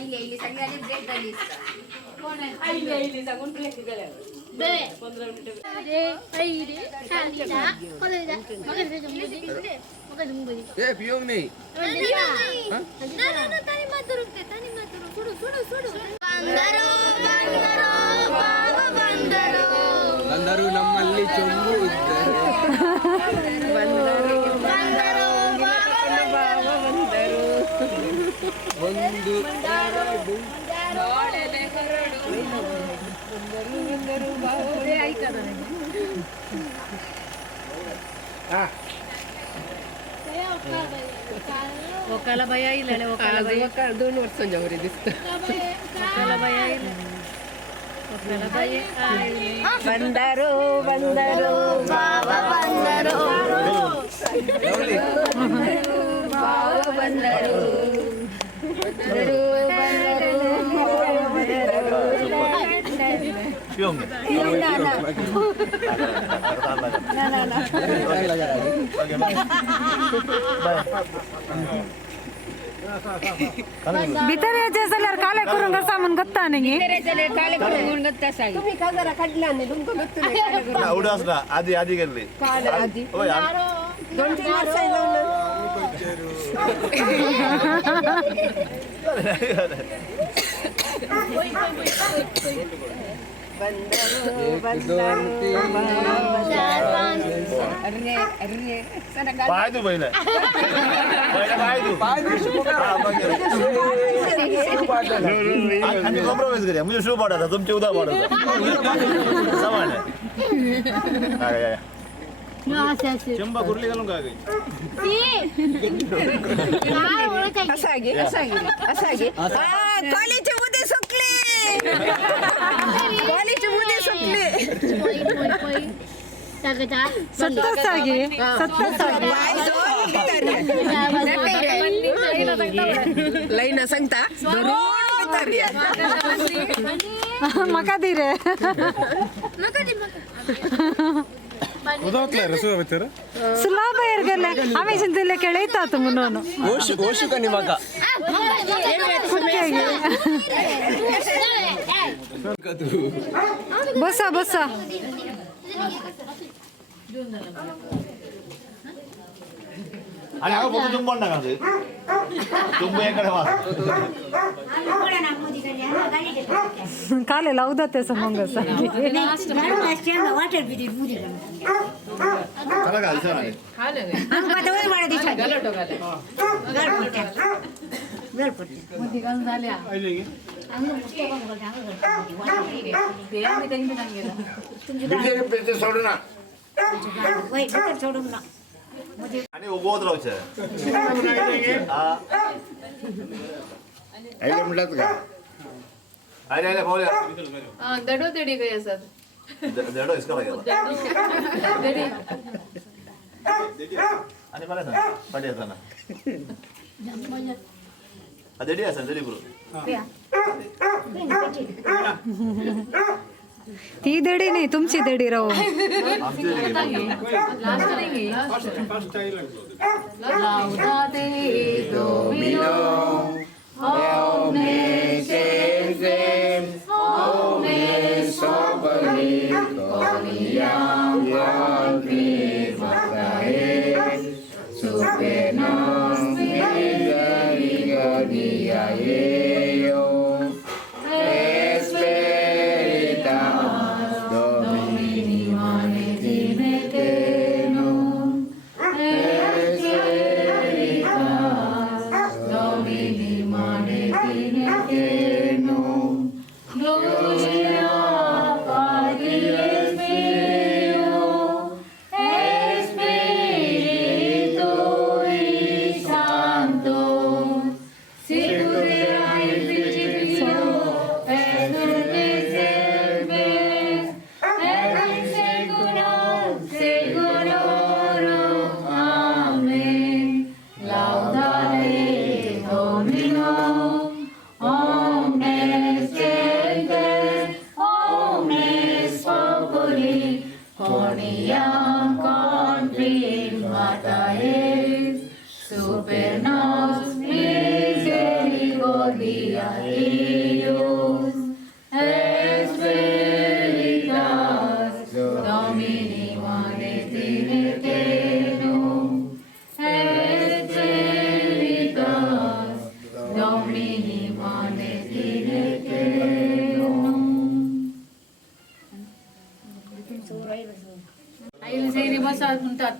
आईली सगळ्यांनी ब्रेक झाली आईली सांगून ब्रेक केल्यावर 15 मिनिटं पिऊन नाही ಬಂದರು ನಮ್ಮಲ್ಲಿ ಚೊಂಬು ಇದ್ದರು ಒಂದು ಒಕ್ಕಲ ಭಯ ಇಲ್ಲ 2 ವರ್ಷ ಜವರಿ ದಿಸ್ತು ಒಕ್ಕಲ ಭಯ ಇಲ್ಲ ಒಕ್ಕಲ ಭಯ ಬಂದರು ಬಂದರು ಬಾಬಾ ಬಂದರು ಬಾಬಾ ಬಂದರು भितर जसल्यार काले करून कसा म्हणून गत्ता नाही काले करून गत्ता सागी तुम्ही का जरा काढला नाही तुमको गत्तू नाही उडास ना आधी आधी गेली काले आधी होय 2-3 वर्ष लावलं पाय तू पहिले आम्ही कॉम्प्रोमाइज करूया म्हणजे शू पाडायचा तुमचे उदा पाडायचा समान आहे चंबा कुर्ली घालून काय असागे कॉलेजचे उदे सुटले कॉलेजचे उदे सुटले सत्तासागे लईना सांगता मका दी रे सुला बाहेर गेले आम्ही चिंतले केळयतात म्हणून ಓಶು ಕನಿ ಮಗ बसा बसा आणि अगं फक्त तुम्ही ना का तुम्ही एकडे वाच काले लावदा ते समंग चला घालचं नाही सोडू ना आणि उभोत राहूचे म्हटलं का अरे अरे पाहूया दडो दडी काही असत देडो इसका गेला आणि मला सांग पाठी येताना देडी असेल देडी गुरु ती देडी नाही तुमची देडी राहू म्हणतात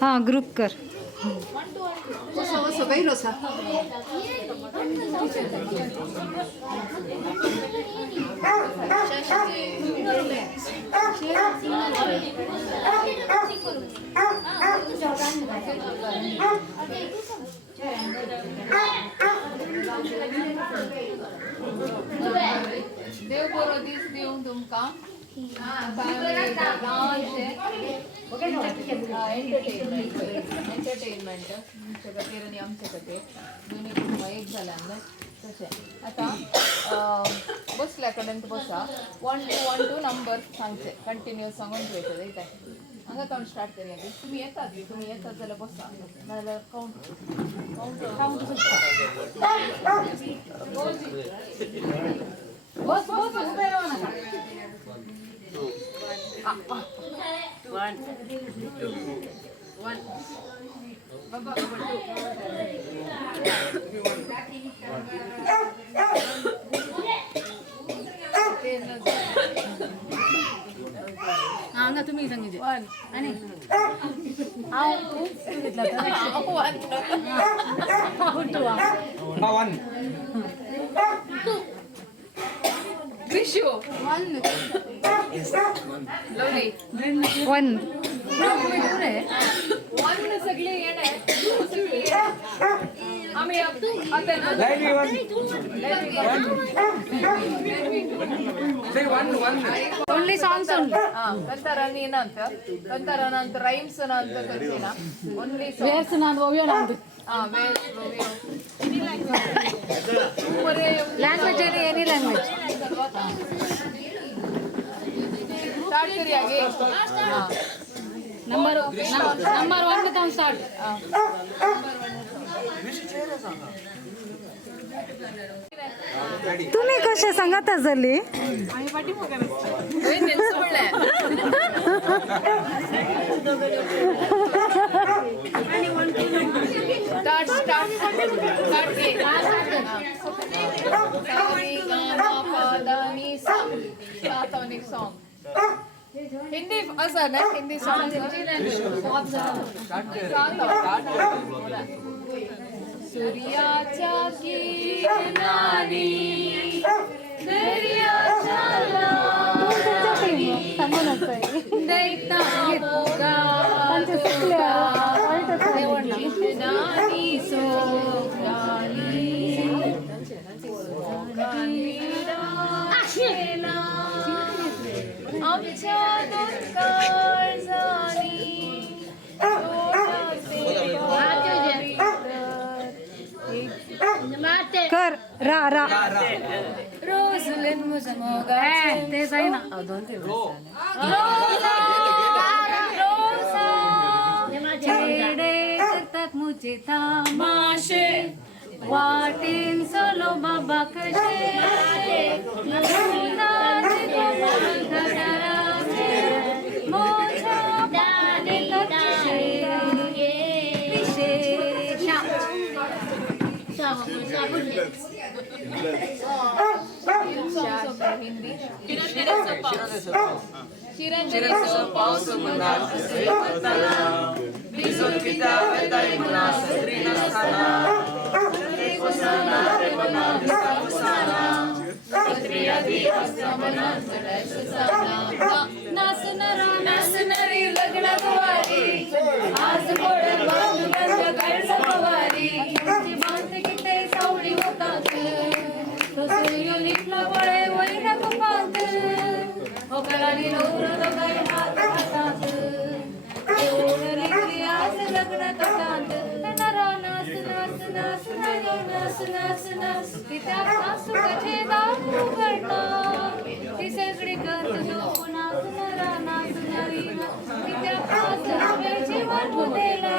हा ग्रुप कर असं काही रसा देव बरो दीस दिवं तुमकां एंटरटेनमेंट तुमच्या खातीर आनी आमच्या खातीर दोनी कुटुंबां एक जाल्यार न्हू तशें आतां बसल्या कडेन बसा 1 to नंबर सांगचे कंटिन्यूअस सांगून पळयता जायते हांगा कावंट स्टार्ट करूया तुम्ही येतात जाल्यार बसा नाजाल्यार कावंट बस उबे राव नाका हांगा तुम्ही सांगितले आणि वन सगळे येणे आम्ही ओनली सॉंग्स ओनली ಕಂತಾರನಿ ಏನಂತ ಕಂತಾರನ ಅಂತ ರೈಮ್ಸ್ ಅಂತ ಕಲ್ತಿನ ಓನ್ಲಿ వేర్స్ నాది ఓవియో నాది लँग्वेज एनी लँग्वेज स्टार्ट करिए आगे नंबर 1 ताऊन स्टार्ट तुम्ही कसे सांगत झाली स्टार्ट स्टार्ट सॉन्ग हिंदी असं ना हिंदी सॉन्ग सूर्याच्या किरणानी दर्याच्या लाटांनी दैता मोगा चितनानी सोगानी आमच्या दोन काळजानी कर रा रा रोजलेन मुझे मोगा ते जाई ना चेडे करतात मुझे तमाशे वाटेन सोलो बाबा कशे Chiranjani paus menang Bisul kita betai menas Trina sana Kusana rebana Kusana Satria di asamana Sadai susana Nasunari lagna kuwari Aas kodan bandu ganda karsa kuwari Yanchi bante kite saudi hotat Tosuyo lifla pade waina kupat Okalani nura dogai haat hatat Eudari kriyas lagna tatat Nara nas nas nas nayo nas nas nas Kita asu kache damu karta Kise gri kant do nas nara nas त्या खास रव्याची वाटुदेला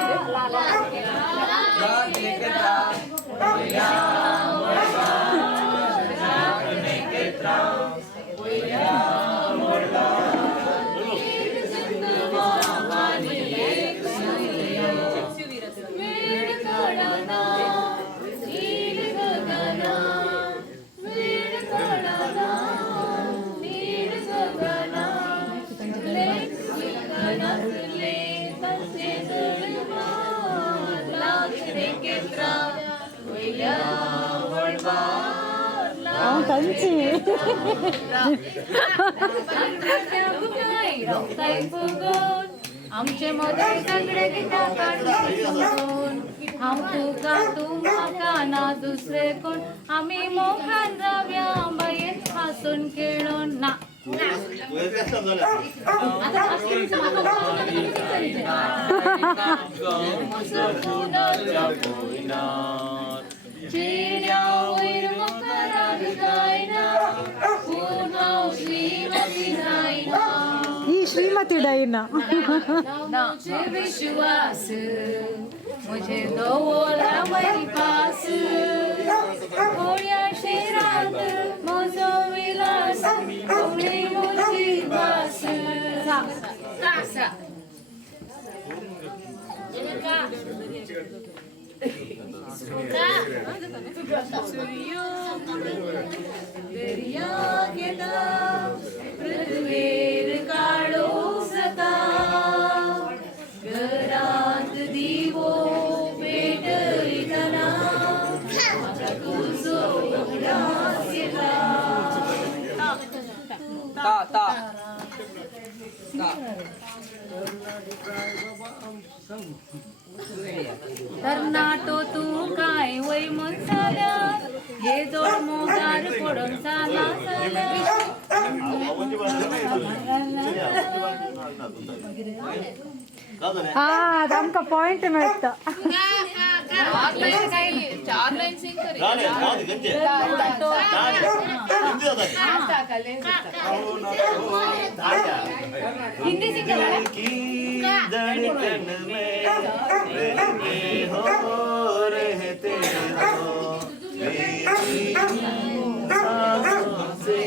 आमचे मध्ये सगळे गीता काढून हाव तुका तू माका ना दुसरे कोण आम्ही मोखान जाव्या बायेत हसून खेळून ना चिड्या वैर मकरात जायना पुन्हा श्रीमती जायना ही श्रीमती डाईना मुझे विश्वास मुझे दोला वरी पास होया शेरात मोजो विलास कोणी मुझी वास दर्या गेला पृथ्वीर काढो सता घरात दिवो पेटवितना माझा तुझो उदास येता कर्नाटो तू काय वय मसाल्या हे जोड मोगार पडून चाला हा आमका पॉइंट मेळटा हिंदी सिंगर धड़कन में रहते हो रहते हो मेरी सांसों से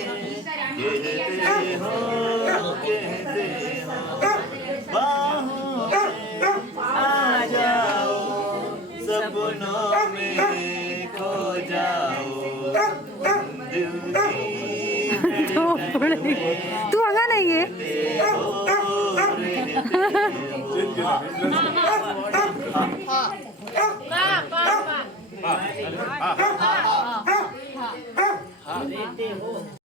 कहते हो बाहों में आ जाओ सपनों में खो जाओ दिल की धड़कन में तू अंगा नाहीये रहते हो